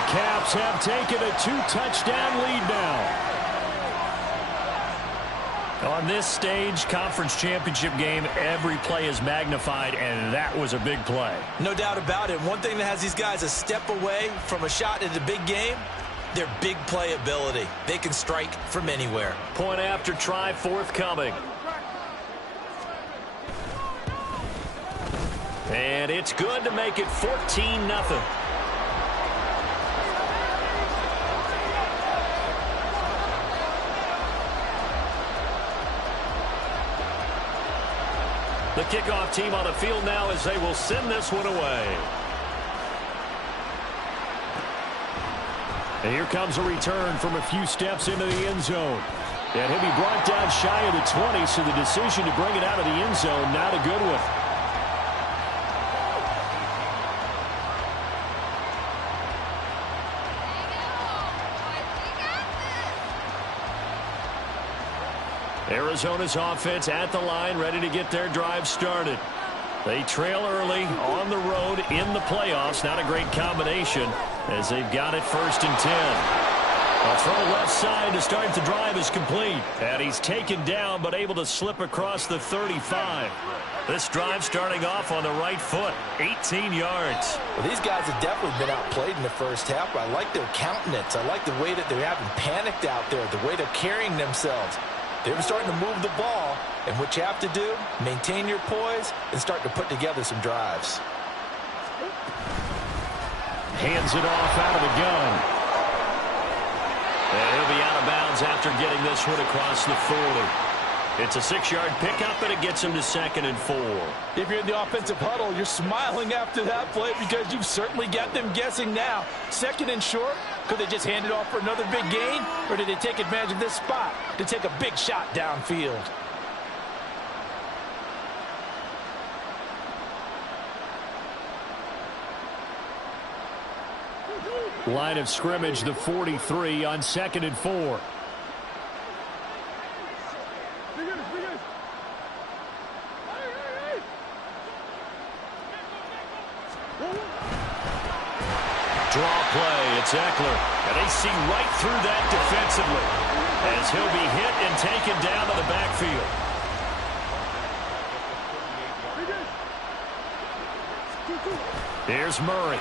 The Caps have taken a 2-touchdown lead now. On this stage, conference championship game, every play is magnified, and that was a big play. No doubt about it. One thing that has these guys a step away from a shot in the big game, their big play ability. They can strike from anywhere. Point after try forthcoming. And it's good to make it 14-0. The kickoff team on the field now as they will send this one away. And here comes a return from a few steps into the end zone. And he'll be brought down shy of the 20, so the decision to bring it out of the end zone, not a good one. Arizona's offense at the line, ready to get their drive started. They trail early on the road in the playoffs. Not a great combination as they've got it 1st and 10. A throw left side to start the drive is complete. And he's taken down but able to slip across the 35. This drive starting off on the right foot, 18 yards. Well, these guys have definitely been outplayed in the first half. I like their countenance. I like the way that they're having panicked out there, the way they're carrying themselves. They're starting to move the ball, and what you have to do, maintain your poise and start to put together some drives. Hands it off out of the gun. And he'll be out of bounds after getting this one across the 40. It's a 6-yard pickup, and it gets him to 2nd and 4. If you're in the offensive huddle, you're smiling after that play because you've certainly got them guessing now. 2nd and short. Could they just hand it off for another big gain, or did they take advantage of this spot to take a big shot downfield? Line of scrimmage, the 43 on 2nd and 4. Draw play, it's Eckler. And they see right through that defensively as he'll be hit and taken down to the backfield. Here's Murray.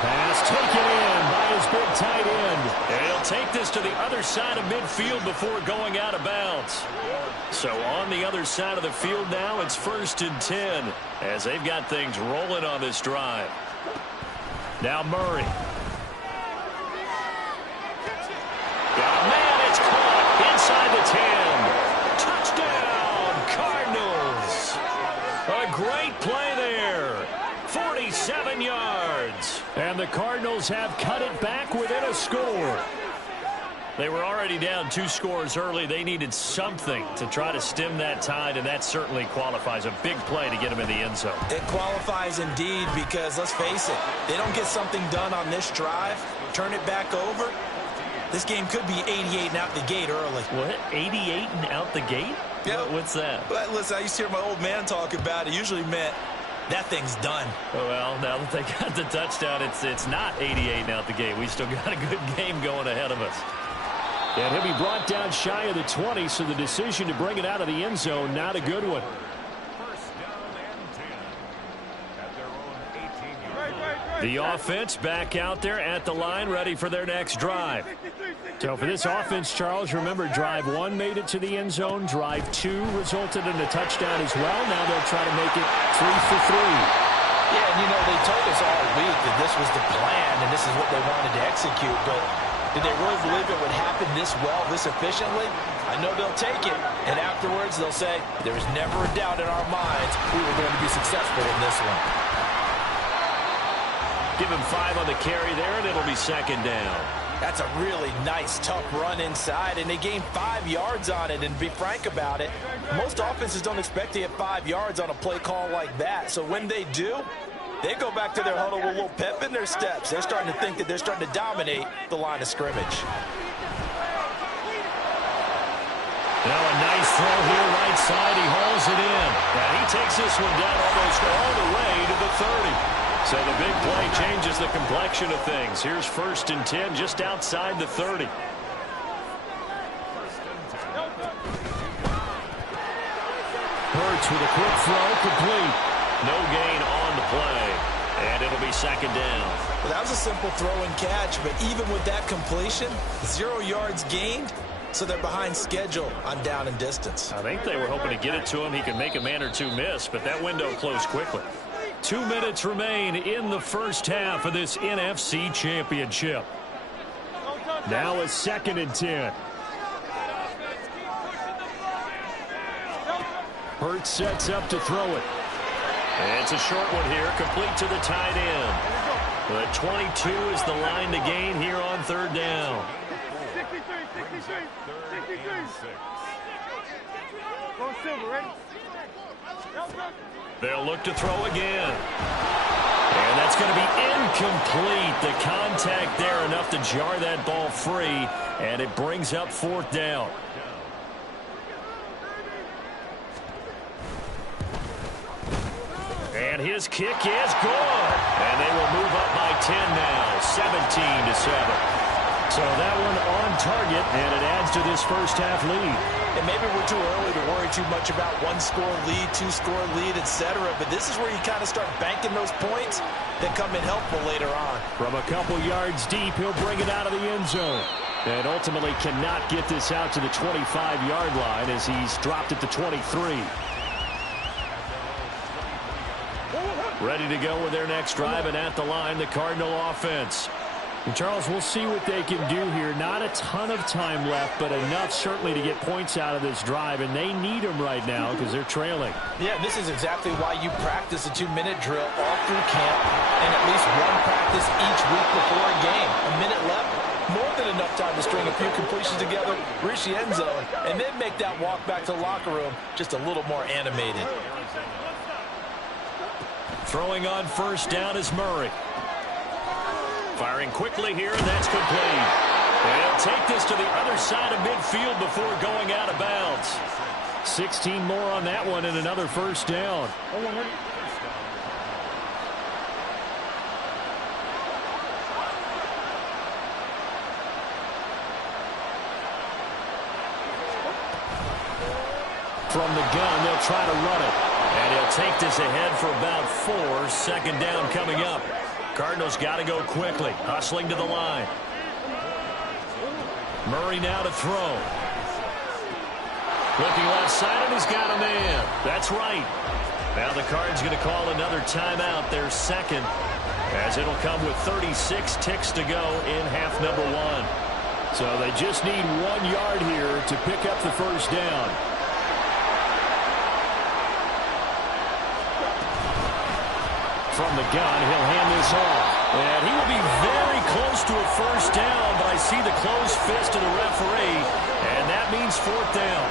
Pass taken in by his big tight end. And he'll take this to the other side of midfield before going out of bounds. So on the other side of the field now, it's 1st and 10 as they've got things rolling on this drive. Now Murray. Got a man, it's caught inside the 10. Touchdown, Cardinals. A great play there. 47 yards. And the Cardinals have cut it back within a score. They were already down 2 scores early. They needed something to try to stem that tide, and that certainly qualifies. A big play to get them in the end zone. It qualifies indeed because, let's face it, they don't get something done on this drive, turn it back over, this game could be 88 and out the gate early. What? 88 and out the gate? Yep. What's that? But listen, I used to hear my old man talk about it. Usually meant that thing's done. Well, now that they got the touchdown, it's not 88 and out the gate. We still got a good game going ahead of us. And he'll be brought down shy of the 20, so the decision to bring it out of the end zone, not a good one. The offense back out there at the line, ready for their next drive. So for this offense, Charles, remember drive 1 made it to the end zone. Drive 2 resulted in a touchdown as well. Now they'll try to make it 3 for 3. Yeah, and you know, they told us all week that this was the plan and this is what they wanted to execute, but did they really believe it would happen this well, this efficiently? I know they'll take it, and afterwards they'll say, there was never a doubt in our minds we were going to be successful in this one. Give him 5 on the carry there, and it'll be 2nd down. That's a really nice, tough run inside, and they gained 5 yards on it. And to be frank about it, most offenses don't expect to get 5 yards on a play call like that. So when they do, they go back to their huddle with a little pep in their steps. They're starting to think that they're starting to dominate the line of scrimmage. Now a nice throw here right side. He hauls it in. And he takes this one down almost all the way to the 30. So the big play changes the complexion of things. Here's 1st and 10 just outside the 30. Hurts with a quick throw, complete. No gain on the play. And it'll be 2nd down. Well, that was a simple throw and catch, but even with that completion, 0 yards gained, so they're behind schedule on down and distance. I think they were hoping to get it to him. He could make a man or two miss, but that window closed quickly. 2 minutes remain in the first half of this NFC Championship. Now a 2nd and 10. Hurts sets up to throw it. It's a short one here, complete to the tight end. The 22 is the line to gain here on 3rd down. 63. Go Silver, ready? They'll look to throw again. And that's going to be incomplete. The contact there enough to jar that ball free, and it brings up 4th down. And his kick is good. And they will move up by 10 now, 17-7. So that one on target, and it adds to this first half lead. And maybe we're too early to worry too much about 1-score lead, 2-score lead, etc. But this is where you kind of start banking those points that come in helpful later on. From a couple yards deep, he'll bring it out of the end zone. And ultimately cannot get this out to the 25-yard line as he's dropped it to 23. Ready to go with their next drive, and at the line, the Cardinal offense. And Charles, we'll see what they can do here. Not a ton of time left, but enough certainly to get points out of this drive, and they need them right now because they're trailing. Yeah, this is exactly why you practice a 2-minute drill all through camp and at least one practice each week before a game. A minute left, more than enough time to string a few completions together, reach the end zone, and then make that walk back to the locker room just a little more animated. Throwing on 1st down is Murray. Firing quickly here, and that's complete. They'll take this to the other side of midfield before going out of bounds. 16 more on that one and another 1st down. From the gun, they'll try to run it. And he'll take this ahead for about 4. 2nd down coming up. Cardinals got to go quickly, hustling to the line. Murray now to throw. Looking left side, and he's got a man. That's right. Now the Cards going to call another timeout, their 2nd, as it'll come with 36 ticks to go in half number 1. So they just need 1 yard here to pick up the 1st down. From the gun, he'll hand this off. And he will be very close to a 1st down, but I see the closed fist of the referee, and that means 4th down.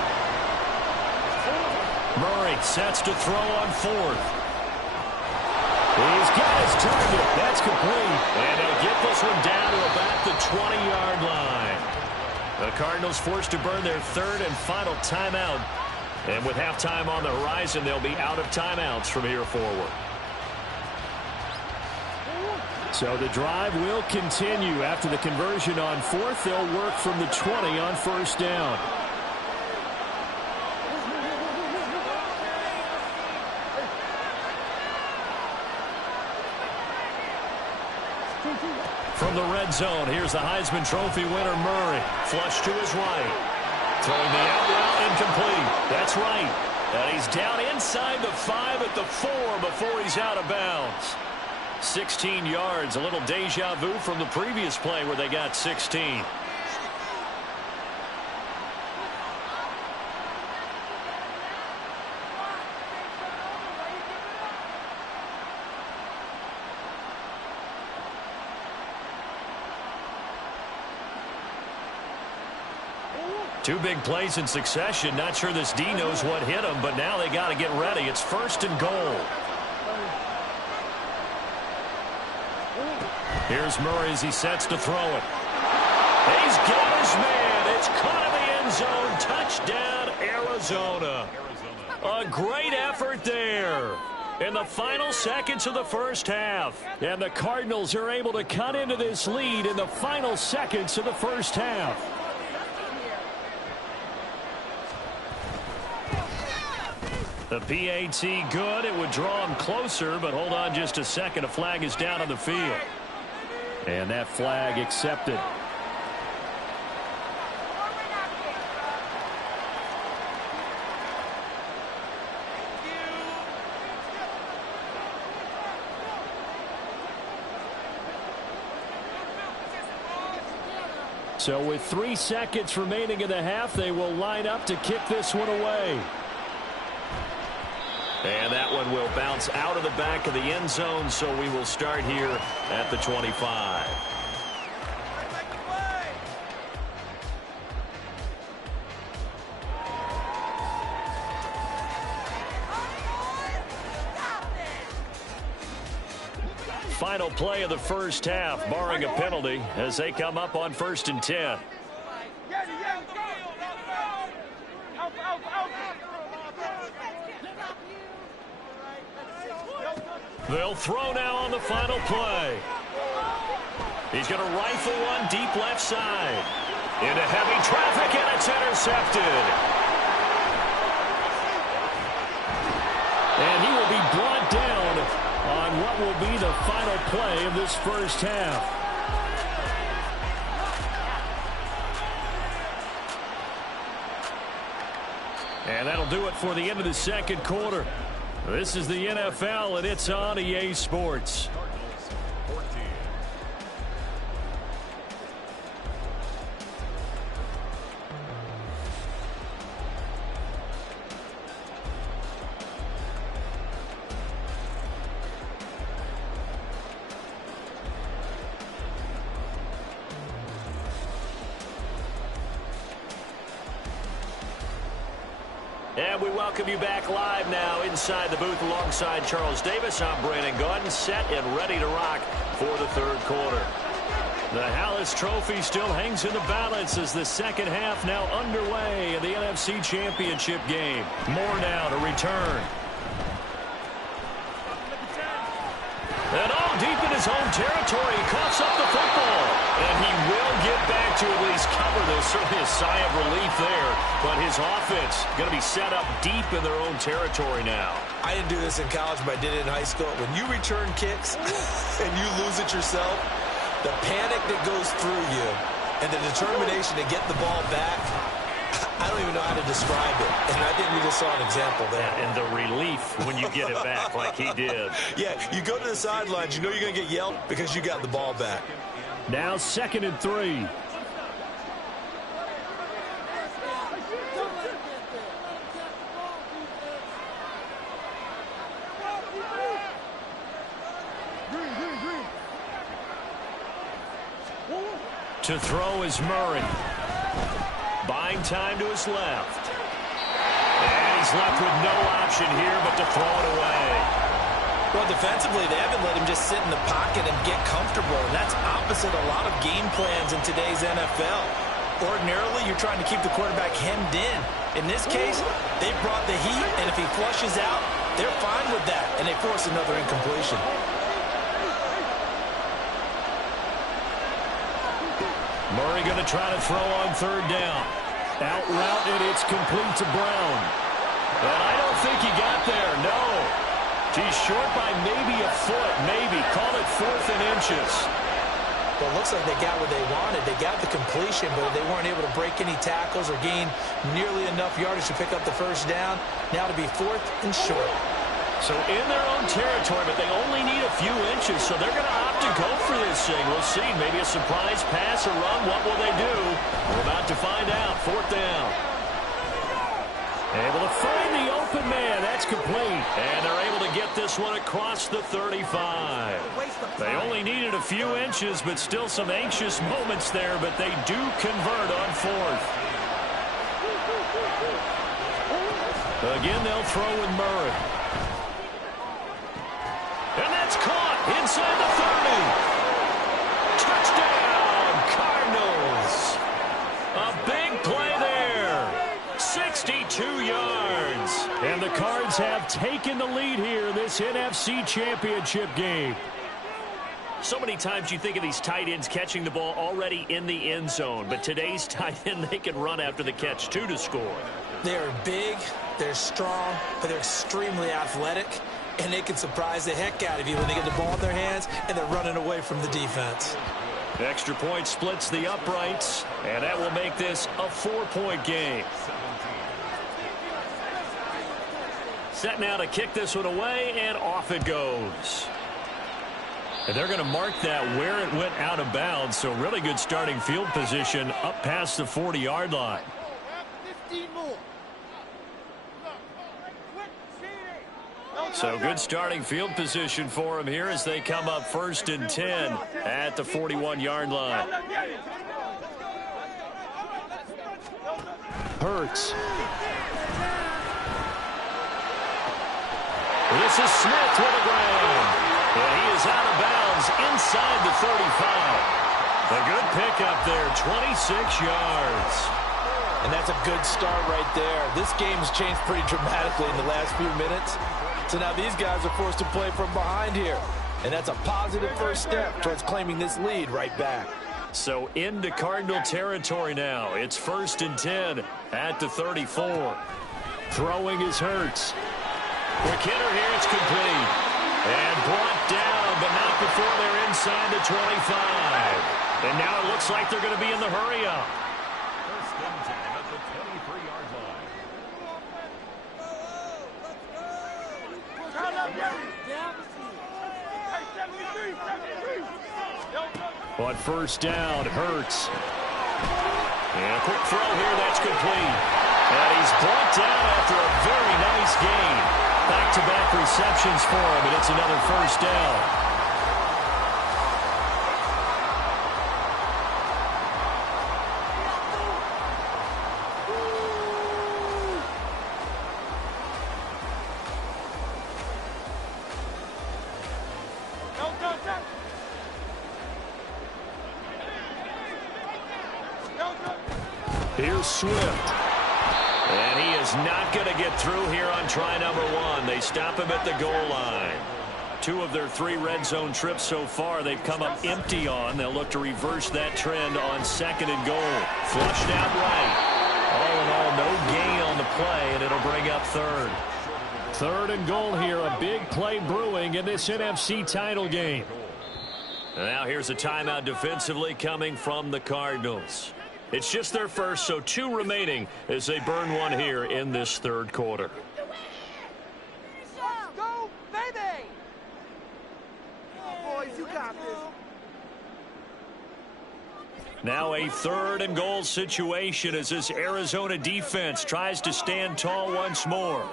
Murray sets to throw on 4th. He's got his target. That's complete. And they'll get this one down to about the 20-yard line. The Cardinals forced to burn their 3rd and final timeout. And with halftime on the horizon, they'll be out of timeouts from here forward. So the drive will continue. After the conversion on 4th, they'll work from the 20 on 1st down. From the red zone, here's the Heisman Trophy winner, Murray. Flush to his right. Throwing the out route, incomplete. That's right. And he's down inside the 5 at the 4 before he's out of bounds. 16 yards, a little deja vu from the previous play where they got 16. Two big plays in succession. Not sure this D knows what hit him, but now they got to get ready. It's 1st and goal. Here's Murray as he sets to throw it. He's got his man. It's caught in the end zone. Touchdown, Arizona. A great effort there. in the final seconds of the first half. And the Cardinals are able to cut into this lead in the final seconds of the first half. The PAT good. It would draw him closer, but hold on just a second. A flag is down on the field. And that flag accepted. So with 3 seconds remaining in the half, they will line up to kick this one away. And that one will bounce out of the back of the end zone, so we will start here at the 25. Final play of the first half, barring a penalty, as they come up on 1st and 10. They'll throw now on the final play. He's going to rifle one deep left side. Into heavy traffic, and it's intercepted. And he will be brought down on what will be the final play of this first half. And that'll do it for the end of the second quarter. This is the NFL, and it's on EA Sports. And we welcome you back live now inside the booth alongside Charles Davis. I'm Brandon Gaudin, set and ready to rock for the third quarter. The Hallis Trophy still hangs in the balance as the second half now underway in the NFC Championship game. More now to return. And all deep in his own territory, he coughs up the football. And he will get back to at least cover this. Certainly a sigh of relief there. But his offense going to be set up deep in their own territory now. I didn't do this in college, but I did it in high school. When you return kicks and you lose it yourself, the panic that goes through you and the determination to get the ball back, I don't even know how to describe it. And I think we just saw an example there. Yeah, and the relief when you get it back like he did. Yeah, you go to the sidelines, you know you're going to get yelled because you got the ball back. Now 2nd and 3. To throw is Murray. Buying time to his left. And he's left with no option here but to throw it away. Well, defensively, they haven't let him just sit in the pocket and get comfortable. And that's opposite a lot of game plans in today's NFL. Ordinarily, you're trying to keep the quarterback hemmed in. In this case, they brought the heat, and if he flushes out, they're fine with that, and they force another incompletion. Murray going to try to throw on 3rd down. Out route, and it's complete to Brown. And I don't think he got there, no. He's short by maybe a foot, maybe. Call it 4th and inches. Well, it looks like they got what they wanted. They got the completion, but they weren't able to break any tackles or gain nearly enough yardage to pick up the first down. Now to be 4th and short. So in their own territory, but they only need a few inches, so they're going to opt to go for this thing. We'll see. Maybe a surprise pass or run. What will they do? We're about to find out. 4th down. Able to find the open man. That's complete. And they're able to get this one across the 35. They only needed a few inches, but still some anxious moments there, but they do convert on 4th. Again, they'll throw with Murray. And that's caught inside the 30. Touchdown, Cardinals. A big play there. 62 yards. And the Cards have taken the lead here in this NFC Championship game. So many times you think of these tight ends catching the ball already in the end zone. But today's tight end, they can run after the catch, too, to score. They're big, they're strong, but they're extremely athletic. And they can surprise the heck out of you when they get the ball in their hands and they're running away from the defense. Extra point splits the uprights, and that will make this a 4-point game. Set now to kick this one away, and off it goes. And they're going to mark that where it went out of bounds, so really good starting field position up past the 40-yard line. 15 more. So good starting field position for them here as they come up 1st and 10 at the 41-yard line. Hurts. This is Smith with the ground. And he is out of bounds inside the 35. A good pickup there, 26 yards. And that's a good start right there. This game's changed pretty dramatically in the last few minutes. So now these guys are forced to play from behind here. And that's a positive first step towards claiming this lead right back. So into Cardinal territory now. It's 1st and 10 at the 34. Throwing is Hurts. Quick hitter here, it's complete. And brought down, but not before they're inside the 25. And now it looks like they're going to be in the hurry-up. On 1st down, Hurts. And a quick throw here, that's complete. And he's brought down after a very nice gain. Back-to-back receptions for him, and it's another 1st down. Here's Swift. And he is not going to get through here on try number 1. They stop him at the goal line. 2 of their 3 red zone trips so far they've come up empty on. They'll look to reverse that trend on 2nd and goal. Flushed out right. All in all, no gain on the play, and it'll bring up 3rd. 3rd and goal here. A big play brewing in this NFC title game. Now here's a timeout defensively coming from the Cardinals. It's just their first, so 2 remaining as they burn one here in this 3rd quarter. Let's go, baby! Oh, boys, you got this. Now a 3rd and goal situation as this Arizona defense tries to stand tall once more.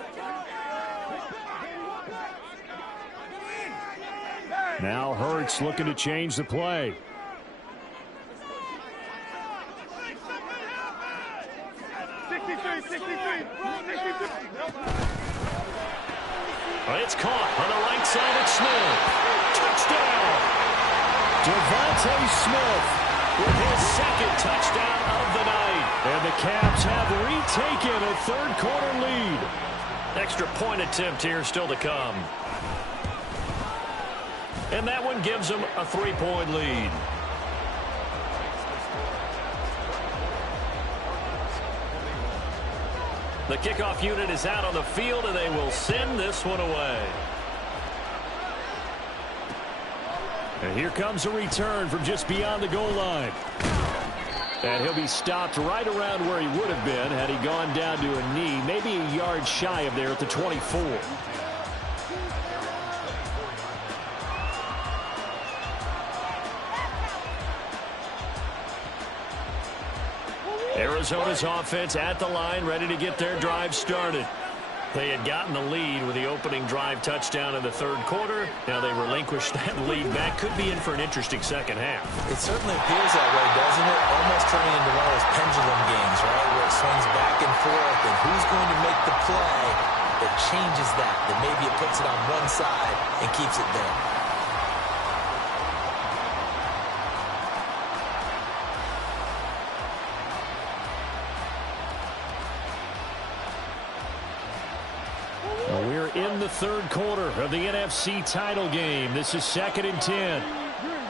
Now Hurts looking to change the play. It's caught on the right side at Smith. Touchdown! Devontae Smith With his 2nd touchdown of the night. And the Caps have retaken a 3rd quarter lead. Extra point attempt here still to come. And that one gives them a 3-point lead. The kickoff unit is out on the field, and they will send this one away. And here comes a return from just beyond the goal line. And he'll be stopped right around where he would have been had he gone down to a knee, maybe a yard shy of there at the 24. Arizona's offense at the line, ready to get their drive started. They had gotten the lead with the opening drive touchdown in the 3rd quarter. Now they relinquished that lead back. Could be in for an interesting 2nd half. It certainly appears that way, doesn't it? Almost turning into one of those pendulum games, right, where it swings back and forth, and who's going to make the play that changes that maybe it puts it on one side and keeps it there. in the third quarter of the NFC title game. This is 2nd and 10.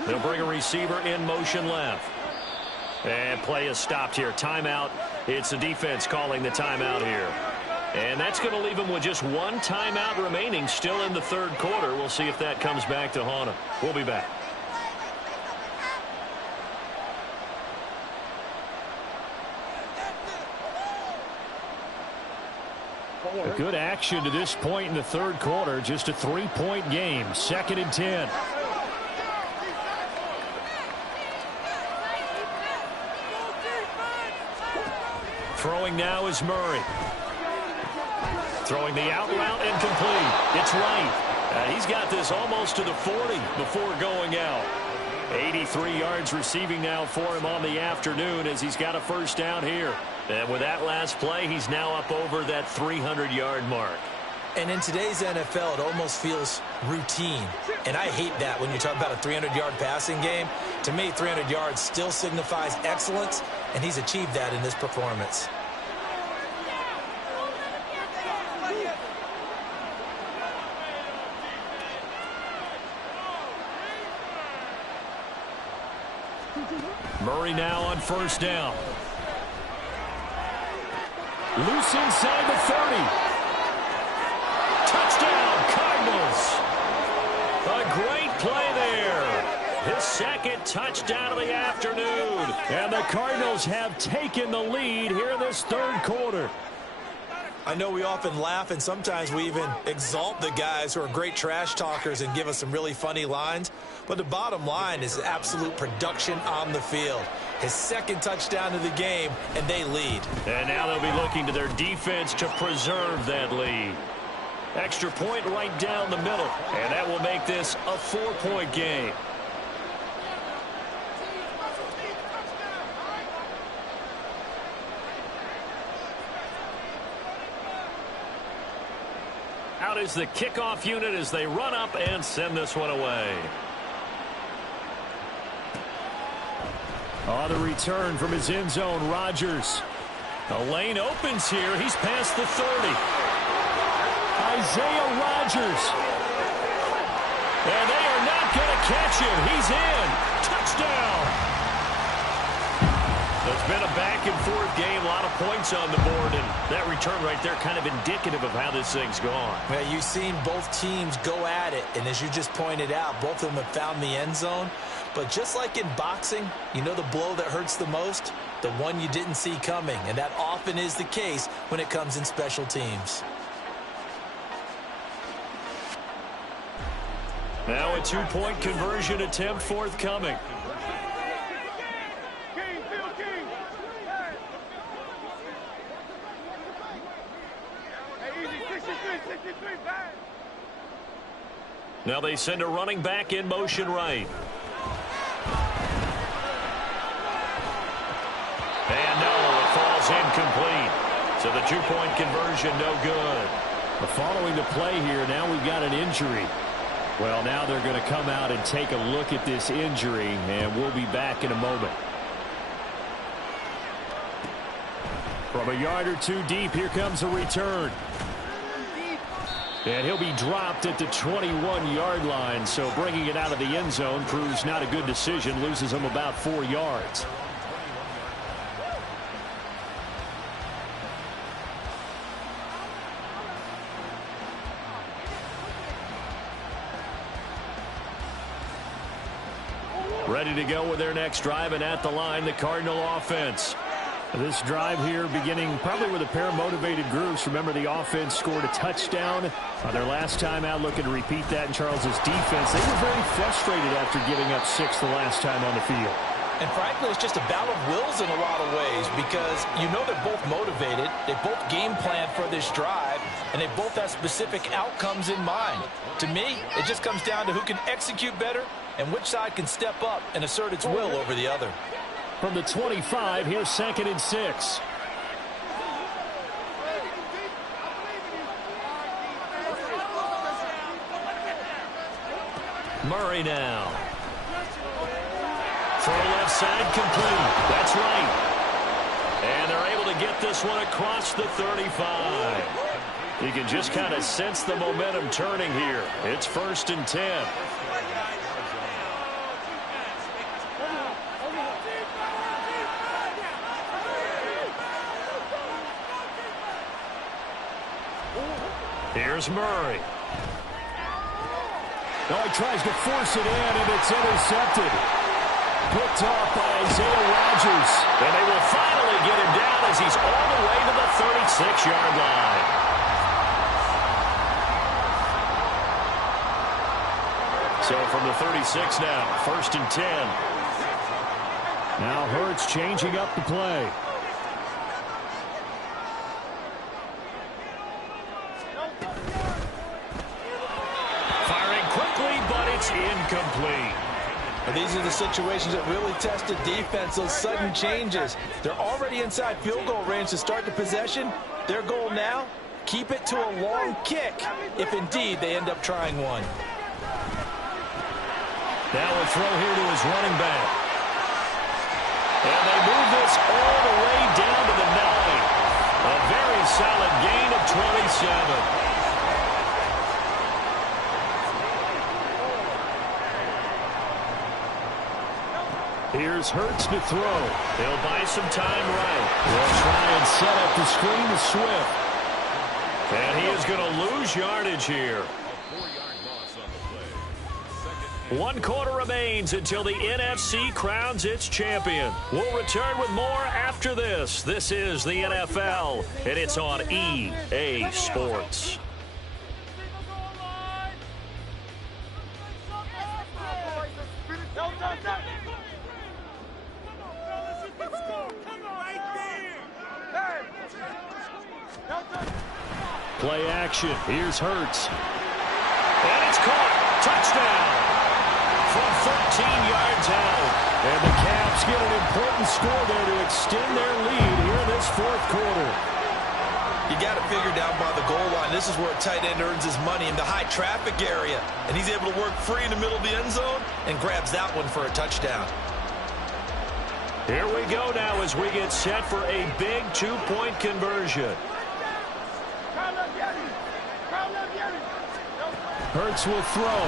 They'll bring a receiver in motion left. And play is stopped here. Timeout. It's the defense calling the timeout here. And that's going to leave them with just one timeout remaining still in the third quarter. We'll see if that comes back to haunt them. We'll be back. A good action to this point in the third quarter. Just a 3-point game. 2nd and 10. Throwing now is Murray. Throwing the out route and complete. It's right. He's got this almost to the 40 before going out. 83 yards receiving now for him on the afternoon as he's got a first down here. And with that last play, he's now up over that 300-yard mark. And in today's NFL, it almost feels routine. And I hate that when you talk about a 300-yard passing game. To me, 300 yards still signifies excellence, and he's achieved that in this performance. Murray now on first down. Loose inside the 30. Touchdown, Cardinals. A great play there. His second touchdown of the afternoon. And the Cardinals have taken the lead here in this third quarter. I know we often laugh, and sometimes we even exalt the guys who are great trash talkers and give us some really funny lines. But the bottom line is absolute production on the field. His second touchdown of the game, and they lead. And now they'll be looking to their defense to preserve that lead. Extra point right down the middle, and that will make this a 4-point game. Out is the kickoff unit as they run up and send this one away. On the return from his end zone, Rodgers. The lane opens here. He's past the 30. Isaiah Rodgers. And they are not going to catch him. He's in. Touchdown. It's been a back-and-forth game, a lot of points on the board, and that return right there kind of indicative of how this thing's gone. Well, you've seen both teams go at it, and as you just pointed out, both of them have found the end zone. But just like in boxing, you know the blow that hurts the most? The one you didn't see coming, and that often is the case when it comes in special teams. Now a 2-point conversion attempt forthcoming. Now they send a running back in motion right. And no, it falls incomplete. So the 2-point conversion no good. But following the play here, now we've got an injury. Well, now they're going to come out and take a look at this injury, and we'll be back in a moment. From a yard or two deep, here comes a return. And he'll be dropped at the 21-yard line, so bringing it out of the end zone proves not a good decision, loses him about 4 yards. Ready to go with their next drive, and at the line, the Cardinal offense. This drive here beginning probably with a pair of motivated groups. Remember, the offense scored a touchdown on their last time out, looking to repeat that in Charles's defense. They were very frustrated after giving up 6 the last time on the field. And frankly, it's just a battle of wills in a lot of ways because you know they're both motivated, they both game plan for this drive, and they both have specific outcomes in mind. To me, it just comes down to who can execute better and which side can step up and assert its will over the other. From the 25, here's 2nd and 6. Murray now. Throw left side complete. That's right. And they're able to get this one across the 35. You can just kind of sense the momentum turning here. It's 1st and 10. Here's Murray. Oh, he tries to force it in, and it's intercepted. Picked off by Isaiah Rodgers. And they will finally get him down as he's all the way to the 36-yard line. So from the 36 now, 1st and 10. Now Hurts changing up the play. Firing quickly, but it's incomplete. And these are the situations that really test the defense, those sudden changes. They're already inside field goal range to start the possession. Their goal now, keep it to a long kick, if indeed they end up trying one. Now a throw here to his running back. And they move this all the way down to the 9. A very solid gain of 27. Here's Hurts to throw. He'll buy some time right. They'll try and set up the screen to Swift. And he is going to lose yardage here. 1 quarter remains until the NFC crowns its champion. We'll return with more after this. This is the NFL, and it's on EA Sports. Play action. Here's Hurts. And it's caught. Touchdown. From 13 yards out. And the Caps get an important score there to extend their lead here in this 4th quarter. You got to figure down by the goal line. This is where a tight end earns his money in the high traffic area. And he's able to work free in the middle of the end zone and grabs that one for a touchdown. Here we go now as we get set for a big 2-point conversion. Hurts will throw.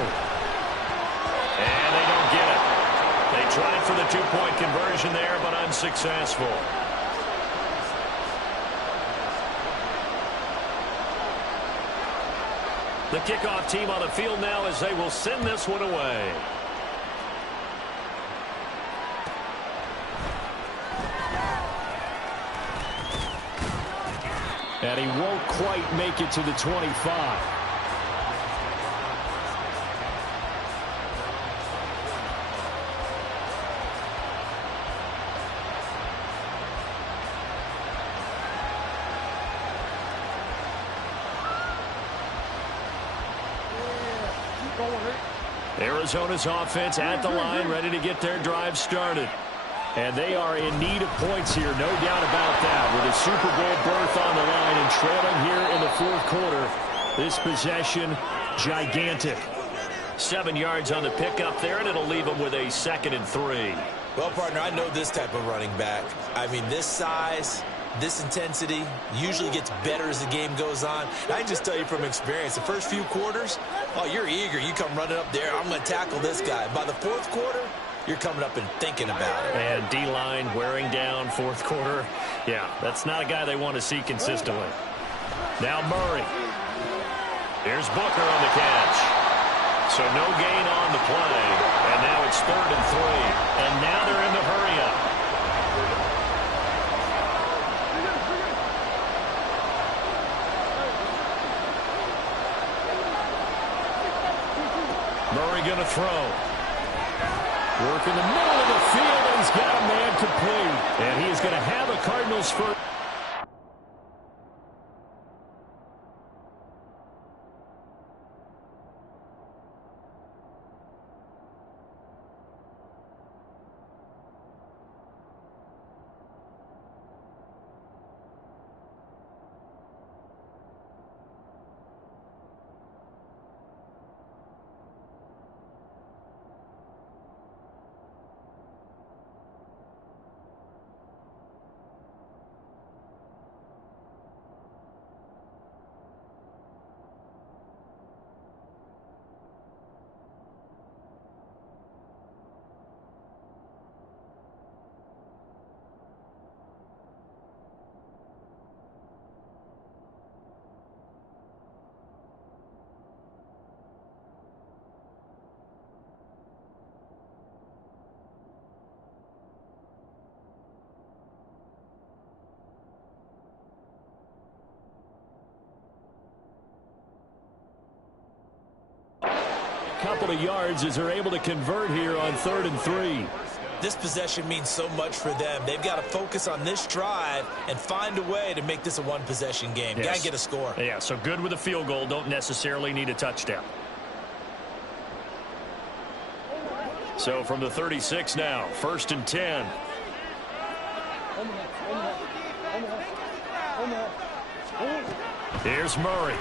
And they don't get it. They tried for the 2-point conversion there, but unsuccessful. The kickoff team on the field now as they will send this one away. And he won't quite make it to the 25. Arizona's offense at the line, ready to get their drive started. And they are in need of points here, no doubt about that. With a Super Bowl berth on the line and trailing here in the 4th quarter, this possession, gigantic. 7 yards on the pickup there, and it'll leave them with a 2nd and 3. Well, partner, I know this type of running back. I mean, this size, this intensity usually gets better as the game goes on. And I can just tell you from experience, the first few quarters, oh, you're eager. You come running up there, I'm going to tackle this guy. By the 4th quarter, you're coming up and thinking about it. And D-line wearing down 4th quarter. Yeah, that's not a guy they want to see consistently. Now Murray. Here's Booker on the catch. So no gain on the play. And now it's 3rd and 3. And now they're in the hurry-up. Murray going to throw. Work in the middle of the field, and he's got a man complete. And he is going to have a Cardinals first. couple of yards as they're able to convert here on 3rd and 3. This possession means so much for them. They've got to focus on this drive and find a way to make this a one-possession game. Yes. Got to get a score. Yeah, so good with a field goal. Don't necessarily need a touchdown. So from the 36 now, 1st and 10. Here's Murray.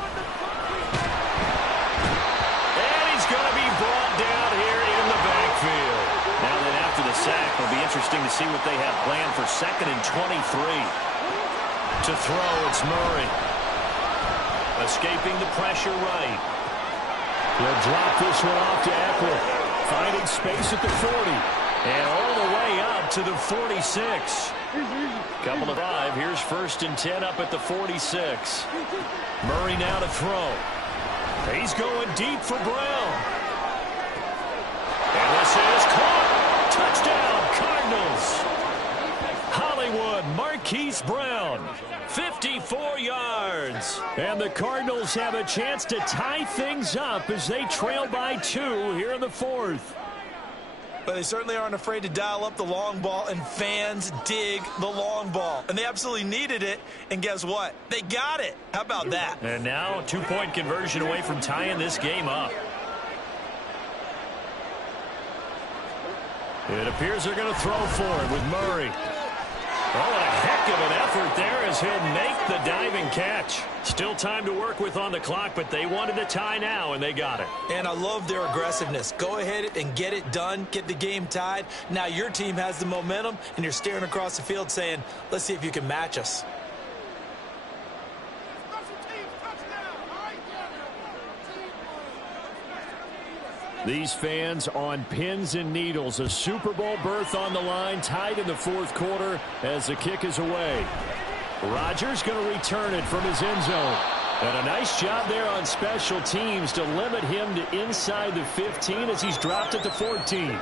And he's going to be brought down here in the backfield. Now then, after the sack, it'll be interesting to see what they have planned for 2nd and 23. To throw, it's Murray. Escaping the pressure right. He'll drop this one off to Eckler. Finding space at the 40. And all the way up to the 46. Couple of 5. Here's 1st and 10 up at the 46. Murray now to throw. He's going deep for Brown. And this is caught. Touchdown, Cardinals. Hollywood, Marquise Brown. 54 yards. And the Cardinals have a chance to tie things up as they trail by 2 here in the 4th. But they certainly aren't afraid to dial up the long ball, and fans dig the long ball. And they absolutely needed it, and guess what? They got it. How about that? And now a 2-point conversion away from tying this game up. It appears they're going to throw for it with Murray. Oh, and a heck of an effort there as he'll make the diving catch. Still time to work with on the clock, but they wanted to tie now, and they got it. And I love their aggressiveness. Go ahead and get it done, get the game tied. Now your team has the momentum, and you're staring across the field saying, let's see if you can match us. These fans on pins and needles. A Super Bowl berth on the line, tied in the 4th quarter as the kick is away. Rodgers going to return it from his end zone. And a nice job there on special teams to limit him to inside the 15 as he's dropped at the 14.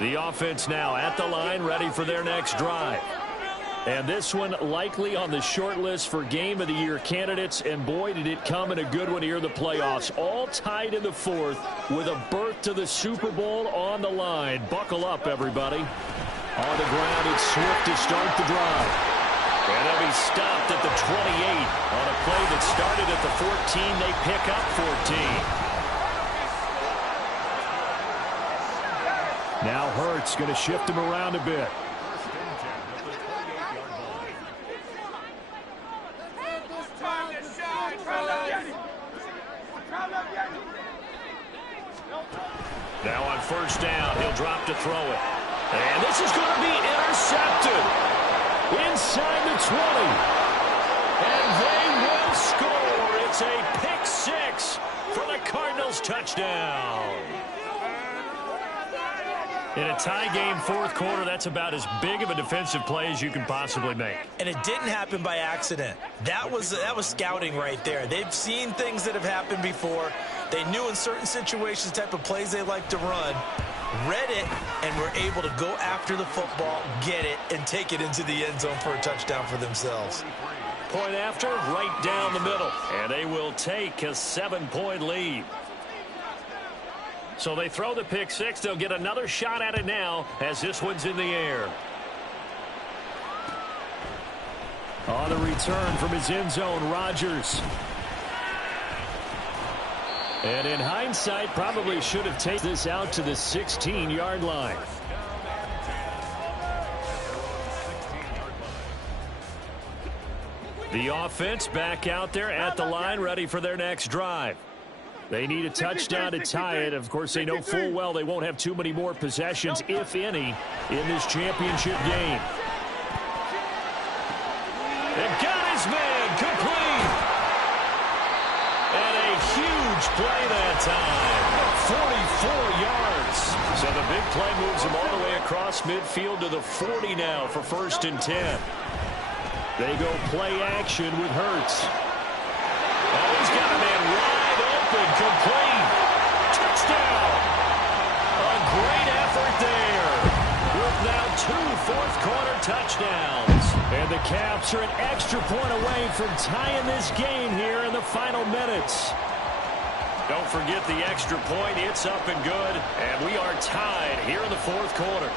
The offense now at the line, ready for their next drive. And this one likely on the short list for Game of the Year candidates. And boy, did it come in a good one here in the playoffs. All tied in the 4th with a berth to the Super Bowl on the line. Buckle up, everybody. On the ground, it's Swift to start the drive. And he'll be stopped at the 28 on a play that started at the 14. They pick up 14. Now Hurts going to shift him around a bit. Now on 1st down, he'll drop to throw it. And this is going to be intercepted inside the 20. And they will score. It's a pick 6 for the Cardinals touchdown. In a tie game 4th quarter, that's about as big of a defensive play as you can possibly make. And it didn't happen by accident. That was scouting right there. They've seen things that have happened before. They knew in certain situations the type of plays they like to run, read it, and were able to go after the football, get it, and take it into the end zone for a touchdown for themselves. Point after, right down the middle. And they will take a 7-point lead. So they throw the pick 6. They'll get another shot at it now as this one's in the air. On the return from his end zone, Rodgers. And in hindsight, probably should have taken this out to the 16-yard line. The offense back out there at the line, ready for their next drive. They need a touchdown to tie it. Of course, they know full well they won't have too many more possessions, if any, in this championship game. And got his man complete. And a huge play that time. 44 yards. So the big play moves him all the way across midfield to the 40 now for 1st and 10. They go play action with Hurts. Oh, he's got a man wide open, complete. Touchdown. A great effort there. With now 2 fourth-quarter touchdowns. And the Caps are an extra point away from tying this game here in the final minutes. Don't forget the extra point. It's up and good. And we are tied here in the fourth quarter.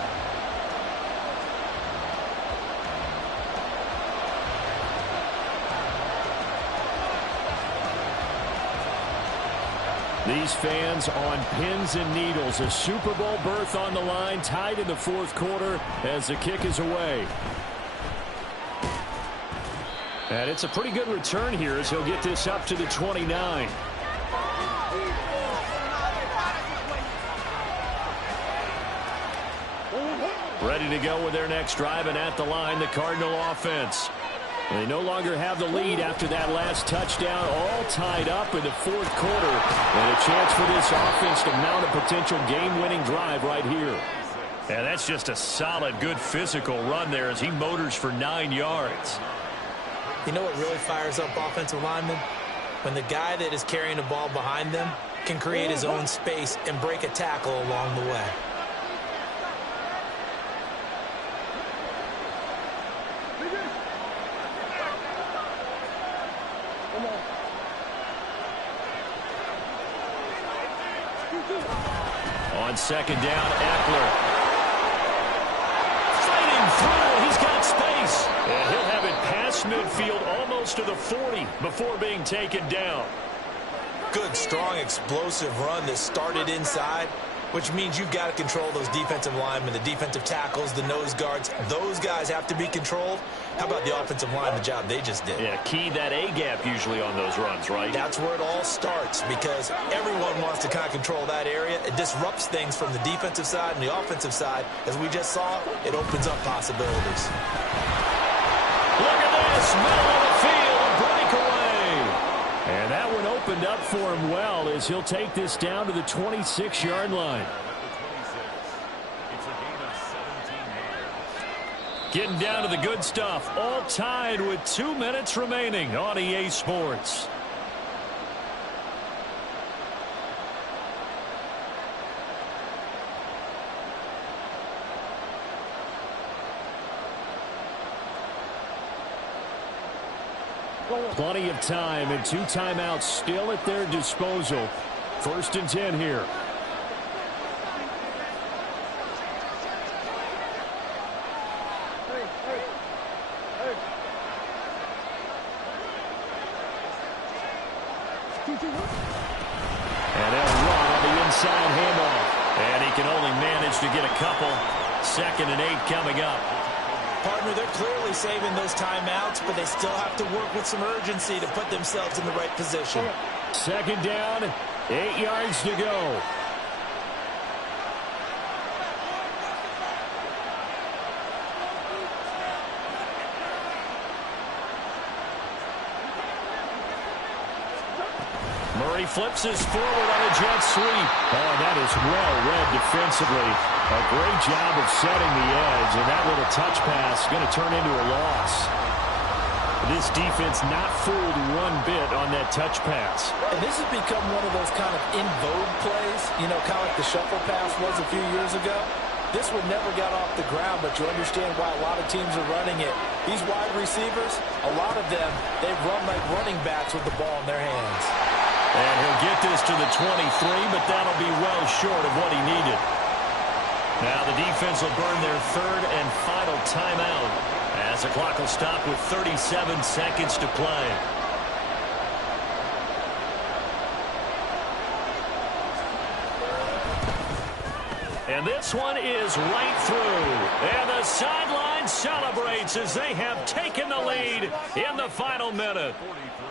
These fans on pins and needles. A Super Bowl berth on the line, tied in the fourth quarter as the kick is away. And it's a pretty good return here as he'll get this up to the 29. Ready to go with their next drive, and at the line, the Cardinal offense. They no longer have the lead after that last touchdown, all tied up in the fourth quarter. And a chance for this offense to mount a potential game-winning drive right here. And that's just a solid, good physical run there as he motors for 9 yards. You know what really fires up offensive linemen? When the guy that is carrying the ball behind them can create his own space and break a tackle along the way. On second down, Eckler. Fighting through. He's got space. And he'll have it past midfield almost to the 40 before being taken down. Good, strong, explosive run that started inside, which means you've got to control those defensive linemen, the defensive tackles, the nose guards. Those guys have to be controlled. How about the offensive line, the job they just did? Yeah, key that A-gap usually on those runs, right? That's where it all starts because everyone wants to kind of control that area. It disrupts things from the defensive side and the offensive side. As we just saw, it opens up possibilities. Look at this, middle of the field, a breakaway. And that one opened up for him well as he'll take this down to the 26-yard line. Getting down to the good stuff, all tied with 2 minutes remaining on EA Sports. Plenty of time and 2 timeouts still at their disposal. 1st and 10 here. And they'll run on the inside handoff. And he can only manage to get a couple. 2nd and 8 coming up. Partner, they're clearly saving those timeouts, but they still have to work with some urgency to put themselves in the right position. 2nd down, 8 yards to go. Murray flips this forward on a jet sweep. Oh, that is well read defensively. A great job of setting the edge, and that little touch pass is going to turn into a loss. This defense not fooled one bit on that touch pass. And this has become one of those kind of in vogue plays, you know, kind of like the shuffle pass was a few years ago. This one never got off the ground, but you understand why a lot of teams are running it. These wide receivers, a lot of them, they run like running backs with the ball in their hands. And he'll get this to the 23, but that'll be well short of what he needed. Now the defense will burn their 3rd and final timeout as the clock will stop with 37 seconds to play. And this one is right through. And the sideline celebrates as they have taken the lead in the final minute.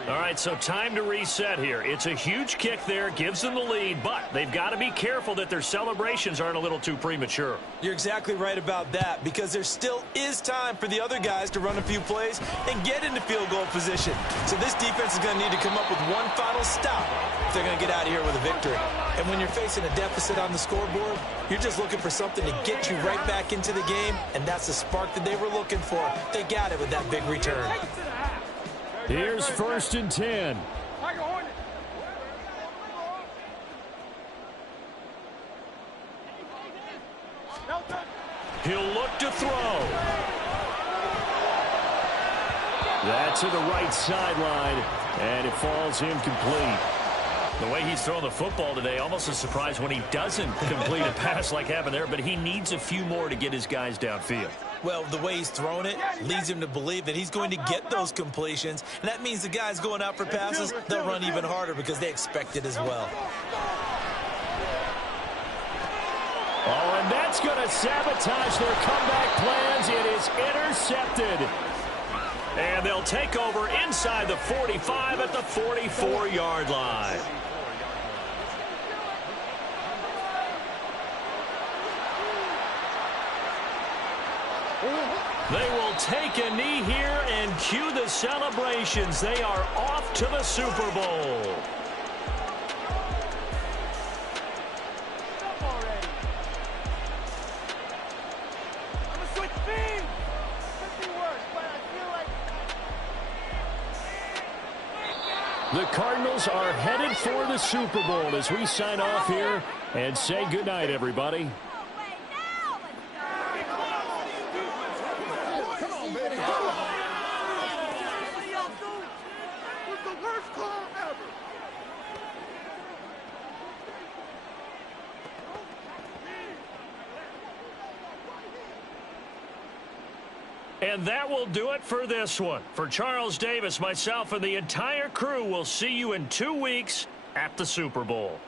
All right, so time to reset here. It's a huge kick there, gives them the lead, but they've got to be careful that their celebrations aren't a little too premature. You're exactly right about that because there still is time for the other guys to run a few plays and get into field goal position. So this defense is going to need to come up with one final stop if they're going to get out of here with a victory. And when you're facing a deficit on the scoreboard, you're just looking for something to get you right back into the game, and that's the spark that they were looking for. They got it with that big return. Here's 1st and 10. He'll look to throw. That's to the right sideline, and it falls incomplete. The way he's throwing the football today, almost a surprise when he doesn't complete a pass like happened there, but he needs a few more to get his guys downfield. Well, the way he's thrown it leads him to believe that he's going to get those completions, and that means the guys going out for passes, they'll run even harder because they expect it as well. Oh, and that's going to sabotage their comeback plans. It is intercepted. And they'll take over inside the 45 at the 44-yard line. They will take a knee here and cue the celebrations. They are off to the Super Bowl. The Cardinals are headed for the Super Bowl as we sign off here and say goodnight, everybody. And that will do it for this one. For Charles Davis, myself, and the entire crew, will see you in 2 weeks at the Super Bowl.